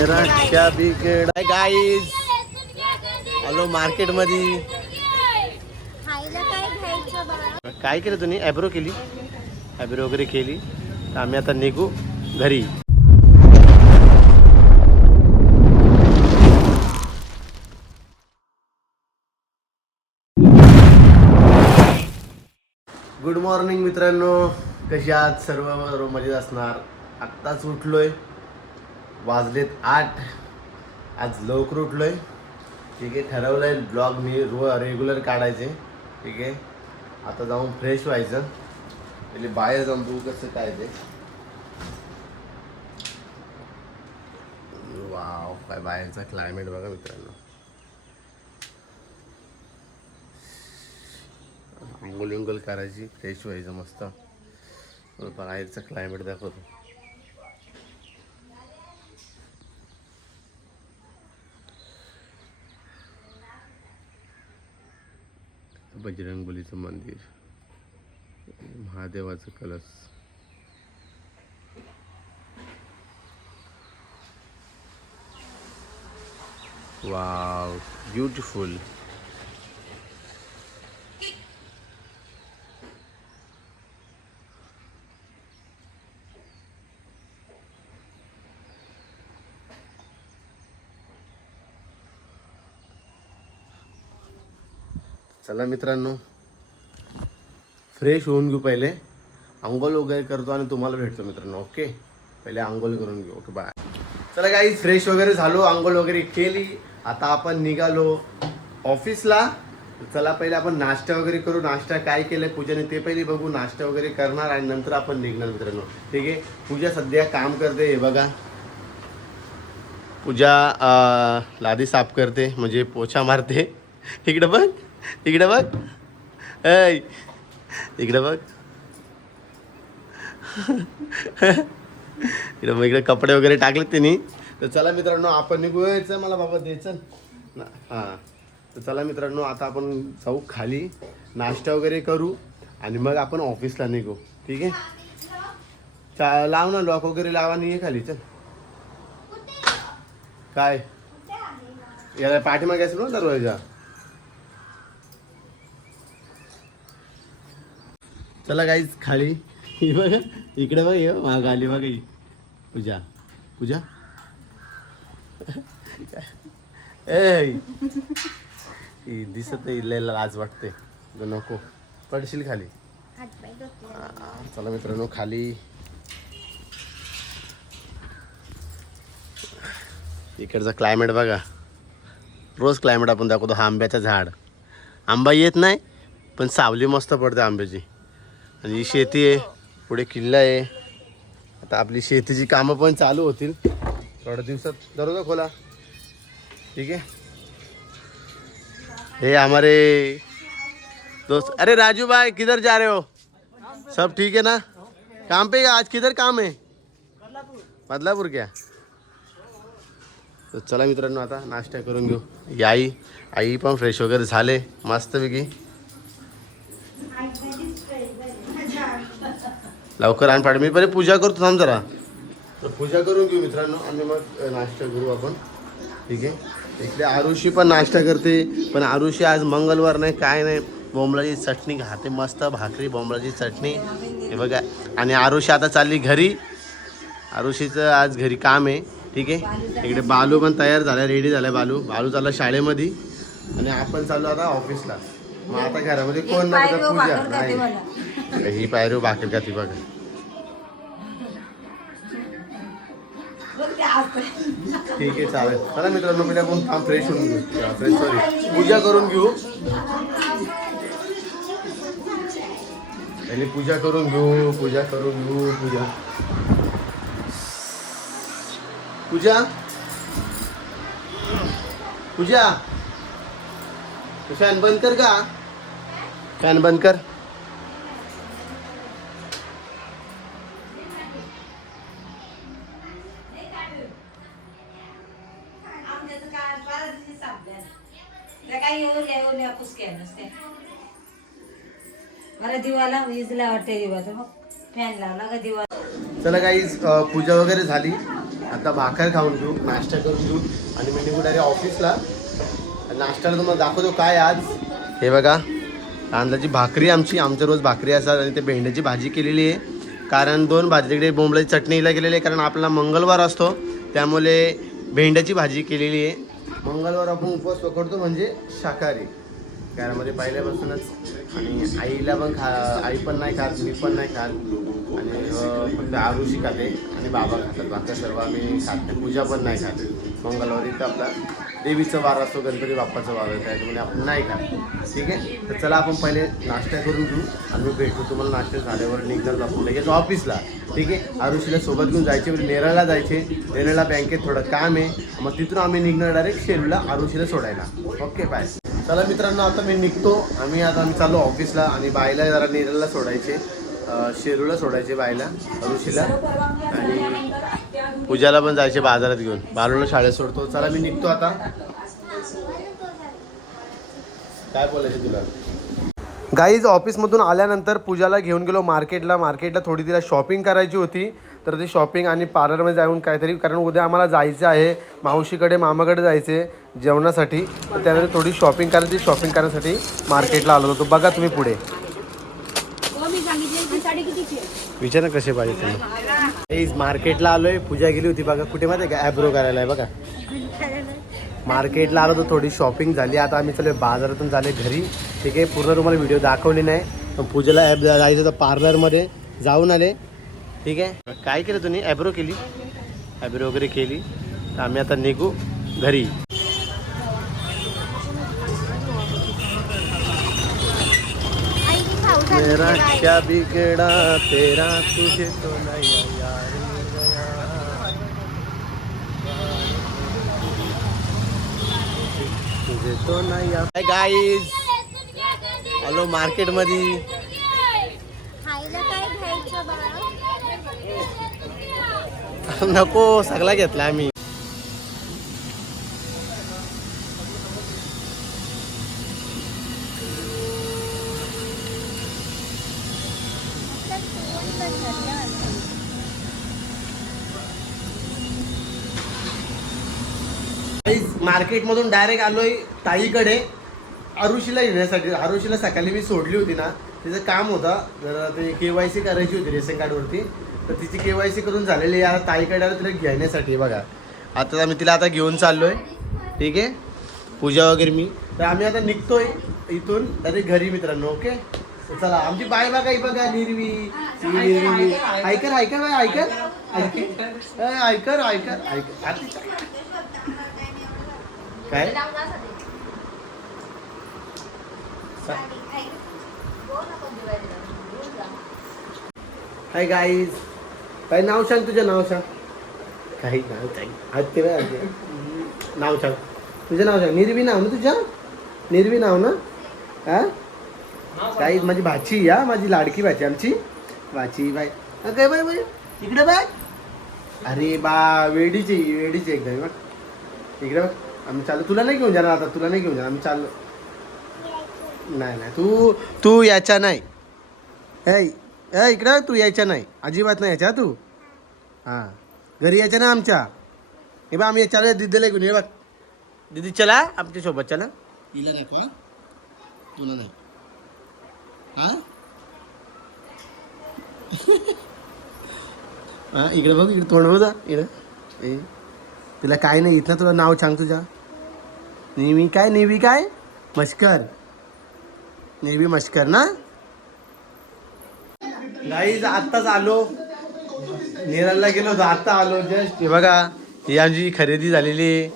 मेरा बिगड guys hello मार्केटमध्ये काय केलं तुम्ही? ॲब्रो केली. ॲब्रो वगैरे केली. तर आम्ही आता निघू घरी. गुड मॉर्निंग मित्रांनो. कशी आहात? सर्व सर्व मजेत असणार. आत्ताच उठलोय. वाजलेत आठ. आज लवकर उठलो आहे ठीक आहे ठरवलं आहे ब्लॉग मी रो रेग्युलर काढायचे. ठीक आहे. आता जाऊन फ्रेश व्हायचं. पहिले बाहेर जाऊन तू कसं काय ते. वाव काय बाहेरचा क्लायमेट बघा मित्रांनो. आंघोळ विंगोल करायची फ्रेश व्हायचं मस्त. बाहेरचं क्लायमेट दाखवतो. बजरंगबलीचं मंदिर. महादेवाचं कलश. वाव ब्युटिफुल चला मित्रांनो फ्रेश होऊन घेऊ पहिले. आंघोळ वगैरे करतो आणि तुम्हाला भेटतो मित्रांनो ओके पहिले आंघोळ करून घेऊ ओके बाय चला काही फ्रेश वगैरे झालो आंघोळ वगैरे केली. आता आपण निघालो ऑफिसला चला पहिले आपण नाश्ता वगैरे करू. नाश्ता काय केलंय पूजाने ते पहिले बघू. नाश्ता वगैरे करणार आणि नंतर आपण निघणार मित्रांनो ठीक आहे? पूजा सध्या काम करते हे बघा. पूजा लादी साफ करते म्हणजे पोछा मारते. इकडे बघ. इकडे बघ. ऐ इकडे बघ. इकडे मग इकडे कपडे वगैरे टाकलेत त्यांनी. तर चला मित्रांनो आपण निघू ए, चल मला बाबा द्यायचं. ना हां. तर चला मित्रांनो आता आपण जाऊ खाली. नाश्ता वगैरे करू आणि मग आपण ऑफिसला निघू. ठीक आहे? चा लाव ना लॉक वगैरे लावा आणि ये खाली. चल. काय? याला पाठीमागे असेल ना दरवाजा? चला काहीच खाली. ही बघ इकडे बघ ये माग आली बघ ही. पूजा. पूजा. ए दिसत नाही लाज वाटते. नको. पडशील खाली. चला मित्रांनो खाली. इकडचं क्लायमेट बघा. रोज क्लायमेट आपण दाखवतो हा आंब्याचं झाड. आंबा येत नाही पण सावली मस्त पडते आंब्याची. आणि ही शेती आहे. पुढे किल्ला आहे. आता आपली शेतीची कामं पण चालू होतील. थोड्या दिवसात दरोजा खोला. ठीक आहे. हे हमारे दोस्त अरे राजू भाई किधर जा रहे हो? सब ठीक है ना? काम पे आज किधर काम है? बदलापूर क्या? तर चला मित्रांनो आता नाश्ता करून घेऊ. ही आई आई पण फ्रेश वगैरे झाले मस्तपैकी लवकर आण पाड. मी पहिले पूजा करतो थांब जरा. तर पूजा करून घेऊ मित्रांनो. आणि मग नाश्ता करू आपण. ठीक आहे? इकडे आरुषी पण नाश्ता करते. पण आरुषी आज मंगळवार नाही काय नाही. बोंबलाची चटणी खाते मस्त भाकरी बोंबलाची चटणी. हे बघा. आणि आरुषी आता चालली घरी. आरुषीचं आज घरी काम आहे. ठीक आहे? इकडे बालू पण तयार झाला रेडी झालाय बालू. बालू चालला शाळेमध्ये. आणि आपण चाललो आता ऑफिसला मग आता घरामध्ये कोण नाही पूजा. नाही. ही पायरी भाकर का ती बघा ठीक आहे चालेल। चला मित्रांनो मी आपण काम फ्रेश होऊन घेऊ फ्रेश सॉरी पूजा करून घेऊ पहिले पूजा करून घेऊ पूजा करून घेऊ पूजा। पूजा? पूजा? फॅन बंद कर का फॅन बंद कर। वाटते मग फॅन लावला का दिवा चला काही पूजा वगैरे झाली. आता भाकर खाऊन घेऊ नाश्ता करून घेऊ. आणि मी निघून डायरेक्ट ऑफिसला नाश्त्याला तुम्हाला दाखवतो काय आज. हे बघा तांदळाची भाकरी आमची. आमच्या रोज भाकरी असतात आणि ते भेंड्याची भाजी केलेली आहे. कारण दोन भाजी तिकडे बोंबलाची चटणीला केलेली आहे कारण आपला मंगळवार असतो. त्यामुळे भेंड्याची भाजी केलेली आहे. मंगळवार आपण उपवास पकडतो म्हणजे शाकाहारी. घरामध्ये पहिल्यापासूनच. आणि आईला पण खा आई पण नाही खात मी पण नाही खात. आणि फक्त आरुषी खाते आणि बाबा खातात. बाकी सर्व आम्ही खात नाही. पूजा पण नाही खात. मंगळवारी तर आपला देवीचं वार असतो गणपती बाप्पाचं वार आहे त्याच्यामुळे आपण नाही खात. ठीक आहे? तर चला आपण पहिले नाश्ता करून घेऊ आणि भेटू. तुम्हाला नाश्ता झाल्यावर निघणार आपण लगेच ऑफिसला. ठीक आहे? आरुषीला सोबत घेऊन जायचे म्हणजे नेरळला जायचे. नेरळला बँकेत थोडं काम आहे. मग तिथून आम्ही निघणार डायरेक्ट शेलूला आरुषीला सोडायला. ओके बाय चला मित्रांनो आता मी निघतो. आम्ही आता आम्ही चाललो ऑफिसला आणि बायला जरा नेरळला सोडायचे. शेरूला सोडायचे बायला ऋषीला. आणि पूजाला पण जायचे बाजारात घेऊन. बालूला शाळेत सोडतो. चला मी निघतो आता. काय बोलायचं तुला? गाईज ऑफिसमधून आल्यानंतर पूजाला घेऊन गेलो. मार्केटला मार्केटला थोडी तिला शॉपिंग करायची होती. तर ती शॉपिंग आणि पार्लरमध्ये जाऊन काहीतरी कारण उद्या आम्हाला जायचं आहे मावशीकडे मामाकडे जायचे जेवणासाठी. तर त्यानंतर थोडी शॉपिंग करायची शॉपिंग करण्यासाठी मार्केटला आलो होतो. बघा तुम्ही पुढे. विचार ना कसे पाहिजे तुम्ही मार्केटला आलोय पूजा गेली होती बघा. कुठे माहिती आहे का? ॲब्रो करायला आहे बघा. मार्केटला आलो तर थोडी शॉपिंग झाली. आता आम्ही चालू बाजारातून झाले घरी. ठीक आहे पूर्ण तुम्हाला व्हिडिओ दाखवली नाही. पण पूजेला ॲप जायचं तर पार्लरमध्ये जाऊन आले. ठीक आहे काय केलं तुम्ही? ॲब्रो केली. ॲब्रो वगैरे केली. तर आम्ही आता निघू घरी. मेरा क्या बिगड़ा तेरा तुझे तो नहीं यार तुझे तो नहीं गाईज हॅलो मार्केटमध्ये नको सगळा घेतला आम्ही. मार्केटमधून डायरेक्ट आलोय ताईकडे. आरुषीला येण्यासाठी. आरुषीला सकाळी मी सोडली होती ना. तिचं काम होतं. जरा ते के वाय सी करायची होती रेशन कार्डवरती तर तिची के वाय सी करून झालेली आहे. आता ताईकडे आलो तिला घेण्यासाठी बघा. आता मी तिला आता घेऊन चाललोय. ठीक आहे? पूजा वगैरे मी. तर आम्ही आता निघतोय इथून. अरे घरी मित्रांनो ओके? तर चला आमची बाय बघा बघा निर्वी. निर्वी. ऐकर ऐकर बाय ऐकर ऐकर ऐकर ऐकर काय? हाय गाईज काय नाव सांग तुझं नाव सांग. काही नाव सांग. आज ते नाव सांग. तुझं नाव सांग. निर्वी नाव ना तुझ्या निर्वी नाव ना? हा? काही माझी भाची या माझी लाडकी भाची आमची? भाची बाय अ, काय बाय बाय इकडे बाय अरे बा वेडीची वेडीची एकदम बघ. इकडे बघ. आम्ही चालू तुला नाही घेऊन जाणार आता. तुला नाही घेऊन जाणार. आम्ही चाललो. नाही नाही. तू तू याच्या नाही. ऐ ऐ इकडं तू यायच्या नाही. अजिबात नाही याच्या तू? हां. घरी यायच्या ना आमच्या. हे बा आम्ही याच्या दिदीला घेऊन ये बघ. दिदी चला आमच्यासोबत चला. इला नाही का तुला नाही हा? हा इकडे बघ इकडे तोंड बघा इकडे. ए तिला काय नाही इथलं तुला नाव सांग तुझ्या. नेहमी काय नेहमी काय? मस्कर. नेहमी मस्कर ना? गाईज आत्ताच आलो. नेरळला गेलो होतो आत्ता आलो जस्ट हे बघा ही आमची खरेदी झालेली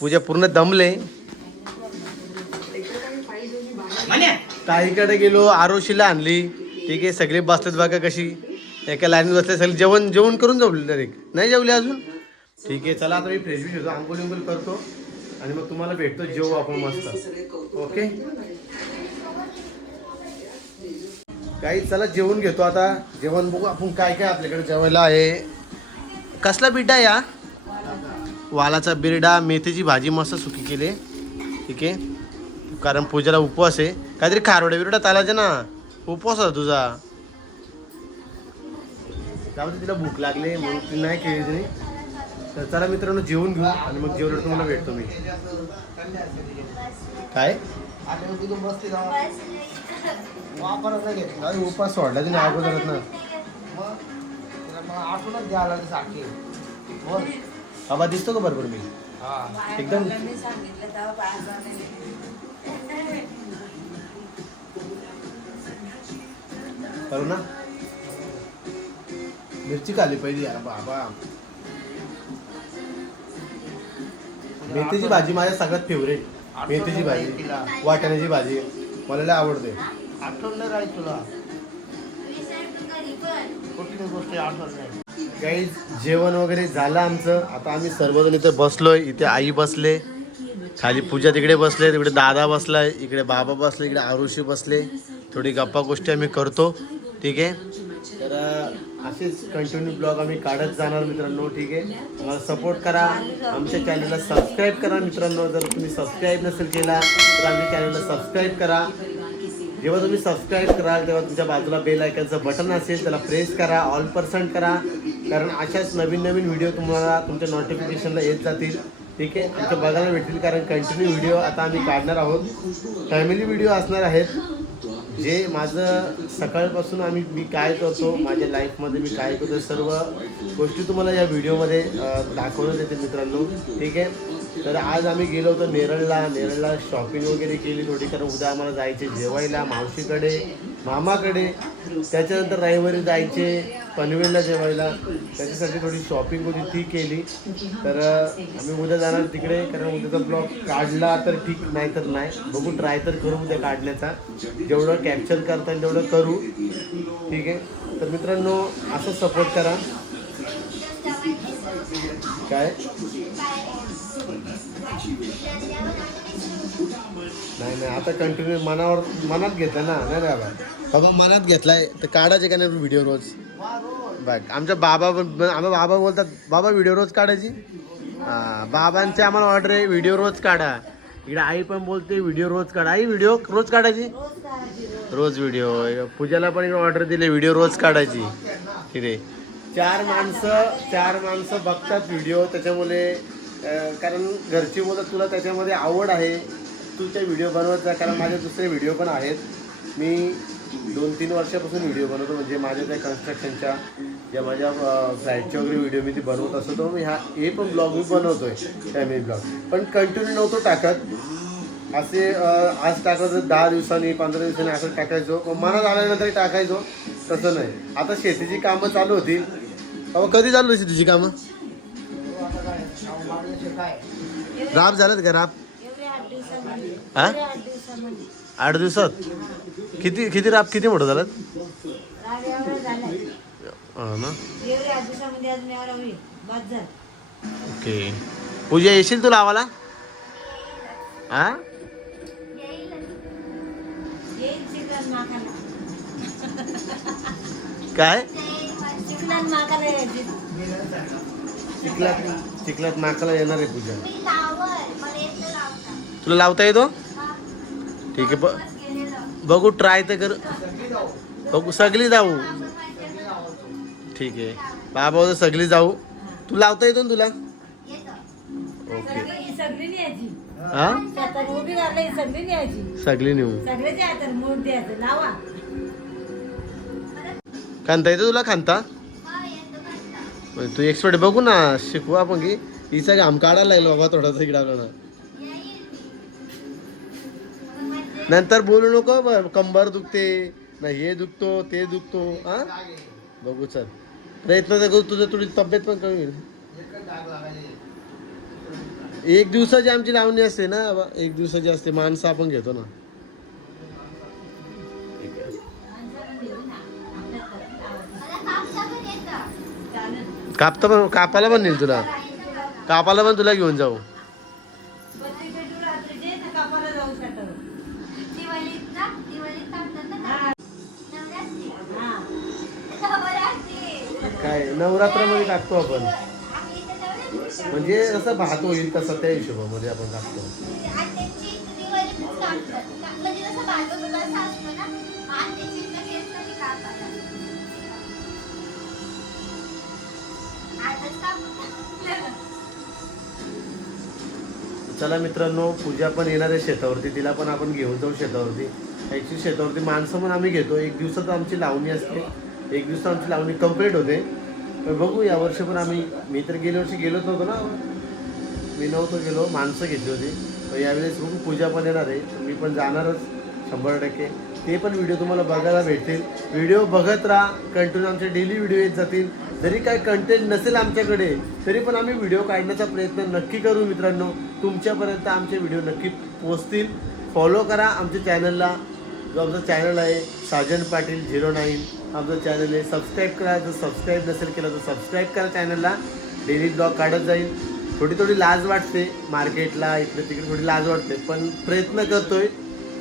पूजा पूर्ण दमले. ताईकडे गेलो आरोशीला आणली. ठीक आहे सगळे बसतात बघा कशी. एका लाईनीत बसले सगळे जेवण जेवण करून जेवले डायरेक्ट नाही जेवले अजून? ठीक आहे चला आता मी फ्रेश होतो आंघोळ विंघोळ करतो. आणि मग तुम्हाला भेटतो जेवू आपण मस्त. ओके काही चला जेवण घेतो आता. जेवण बघू आपण काय काय आपल्याकडे जेवायला आहे. कसला बिड्डा या? वालाचा बिरडा मेथीची भाजी मस्त सुकी केली. ठीक आहे. कारण पूजेला उपवास आहे. काहीतरी खारोडे बिरडा चालायचे ना. उपवास होता तुझा. त्यामध्ये तिला भूक लागली म्हणून ती नाही केली तिने. तर चला मित्रांनो जेवून घेऊ आणि मग जेवल्यावर तुम्हाला भेटतो मी. काय? वापरच नाही. घेतला अरे उपास सोडला तिने अगोदरच ना. मग तिला आठवणच द्यायला लागली सारखी. बोल. बाबा दिसतो का बरोबर मी? हा. एकदम करू ना? मिरची खाली पहिली यार बाबा. मेथीची भाजी माझ्या सगळ्यात फेवरेट मेथीची भाजी वाटाण्याची भाजी मला लय आवडते. आठवण नाही राहील तुला? कुठली गोष्टी आठवण नाही? काही जेवण वगैरे झालं आमचं. आता आम्ही सर्वजण इथे बसलोय. इथे आई बसले. खाली पूजा तिकडे बसले तिकडे दादा बसलाय इकडे बाबा बसले इकडे आरुषी बसले. थोडी गप्पा गोष्टी आम्ही करतो. ठीक आहे? तर असेच कंटिन्यू ब्लॉग आम्ही काढत जाणार मित्रांनो ठीक आहे? मला सपोर्ट करा. आमच्या चॅनलला सबस्क्राईब करा मित्रांनो. जर तुम्ही सबस्क्राईब नसेल केला तर आमच्या चॅनलला सबस्क्राईब करा. जेव्हा तुम्ही सबस्क्राईब कराल तेव्हा तुमच्या बाजूला बेल आयकनचं बटन असेल त्याला प्रेस करा ऑल पर्सेंट करा. कारण अशाच नवीन नवीन व्हिडिओ तुम्हाला तुमच्या नोटिफिकेशनला येत जातील. ठीक आहे? आमच्या बघायला भेटतील कारण कंटिन्यू व्हिडिओ आता आम्ही काढणार आहोत. फॅमिली व्हिडिओ असणार आहेत. जे माझं सकाळपासून आम्ही मी काय करतो माझ्या लाईफमध्ये मी काय करतो सर्व गोष्टी तुम्हाला या व्हिडिओमध्ये दाखवण्यात येते मित्रांनो. ठीक आहे? तर आज आम्ही गेलो होतो नेरळला. नेरळला शॉपिंग वगैरे केली थोडी कारण उद्या आम्हाला जायचे जेवायला मावशीकडे मामाकडे. त्याच्यानंतर रविवारी जायचे पनवेलला जेवायला. त्याच्यासाठी थोडी शॉपिंग होती ती केली. तर आम्ही उद्या जाणार तिकडे कारण उद्याचा ब्लॉग काढला तर ठीक नाही तर नाही. बघू ट्राय तर करू उद्या काढण्याचा. जेवढं कॅप्चर करता येईल तेवढं करू. ठीक आहे? तर मित्रांनो असं सपोर्ट करा. काय? नाही नाही आता कंटिन्यू मनावर मनात घेतलं ना नाही बाबा. बाबा मनात घेतलाय. तर काढायचे का नाही व्हिडिओ रोज. बघ आमच्या बाबा पण आम्ही बाबा बोलतात बाबा व्हिडिओ रोज काढायची हां बाबांची आम्हाला ऑर्डर आहे व्हिडिओ रोज काढा. इकडे आई पण बोलते व्हिडिओ रोज काढा. आई व्हिडिओ रोज काढायची रोज व्हिडिओ पूजाला पण ऑर्डर दिली व्हिडिओ रोज काढायची तिथे चार माणसं चार माणसं बघतात व्हिडिओ त्याच्यामुळे कारण घरची मुलं तुला त्याच्यामध्ये आवड आहे. तू ते व्हिडिओ बनवत जा कारण माझे दुसरे व्हिडिओ पण आहेत. मी दोन तीन वर्षापासून व्हिडिओ बनवतो म्हणजे माझ्या त्या कन्स्ट्रक्शनच्या ज्या माझ्या फ्लॅटचे वगैरे व्हिडिओ मी ते बनवत असतो तो मी हा हे पण ब्लॉग मी बनवतोय फॅमिली ब्लॉग पण कंटिन्यू नव्हतो टाकत. असे आज टाकायचं दहा दिवसांनी पंधरा दिवसांनी असं टाकायचो. मनात आल्यानंतर टाकायचो तसं नाही. आता शेतीची कामं चालू होती अहो कधी चालू होती तुझी कामं? राब झालं का राब? हा? आठ दिवसात? किती किती राब किती मोठं झालं? हा ना? ओके. पूजा येशील तू लावाला हा? काय? चिखलात चिखलात नाकाला येणार आहे पूजा. तुला लावता येतो? ठीक आहे ब बघू ट्राय तर कर. बघू सगळी जाऊ. ठीक आहे. बाबा बोलतो सगळी जाऊ. तू लावता येतो ना तुला? ओके. सगळी ही सगळी न्यायची. शेतात उभी राहिली सगळी न्यायची. सगळी नेऊ. खांता येतो तुला? खांता? हा तू एक्सपर्ट बघू ना शिकू आपण की. हिचा घाम काढायला लागलो बाबा थोडासा इकडे नंतर बोलू नको ब- कंबर दुखते ना हे दुखतो ते दुखतो हा? बघू चल. प्रयत्न तर करू तुझं थोडी तब्येत पण कमी होईल. एक दिवसाची आमची लावणी असते ना एक दिवसाची असते माणसं आपण घेतो ना. कापता पण कापता पण कापाला पण नेईल तुला. कापाला पण तुला घेऊन जाऊ. काय नवरात्रामध्ये टाकतो आपण. म्हणजे असं भात होईल तसं त्या हिशोबामध्ये आपण टाकतो. चला मित्रांनो पूजा पण येणार आहे शेतावरती तिला पण आपण घेऊन जाऊ शेतावरती. ॲक्च्युली शेतावरती माणसं पण आम्ही घेतो. एक दिवसात आमची लावणी असते. एक दिवस आमची लावणी कंप्लीट होते. पण बघू या वर्षी पण आम्ही मी तर गेल्या वर्षी गेलोच नव्हतो ना. मी नव्हतो गेलो माणसं घेतली होती. पण यावेळेस बघू पूजा पण येणार आहे. मी पण जाणारच शंभर टक्के. ते पण व्हिडिओ तुम्हाला बघायला भेटतील. व्हिडिओ बघत राहा. कंटिन्यू आमचे डेली व्हिडिओ येत जातील. जरी काय कंटेंट नसेल आमच्याकडे तरी पण आम्ही व्हिडिओ काढण्याचा प्रयत्न नक्की करू मित्रांनो. तुमच्यापर्यंत आमचे व्हिडिओ नक्की पोचतील फॉलो करा आमच्या चॅनलला जो आमचा चॅनल आहे साजन पाटील झिरो नाईन आमचं चॅनल आहे सबस्क्राईब करा जर सबस्क्राईब नसेल केलं तर सबस्क्राईब करा चॅनलला डेली ब्लॉग काढत जाईल. थोडी थोडी लाज वाटते मार्केटला इकडे तिकडे थोडी लाज वाटते. पण प्रयत्न करतोय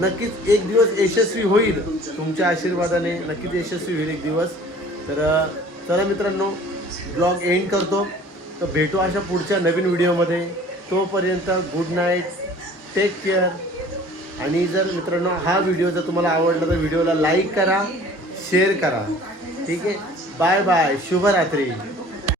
नक्कीच एक दिवस यशस्वी होईल तुमच्या आशीर्वादाने नक्कीच यशस्वी होईल एक दिवस. तर चला मित्रांनो ब्लॉग एंड करतो. तर भेटू अशा पुढच्या नवीन व्हिडिओमध्ये. तोपर्यंत गुड नाईट टेक केअर आणि जर मित्रांनो हा व्हिडिओ जर तुम्हाला आवडला तर व्हिडिओला लाईक करा. शेअर करा. ठीक आहे? Bye bye. शुभरात्री.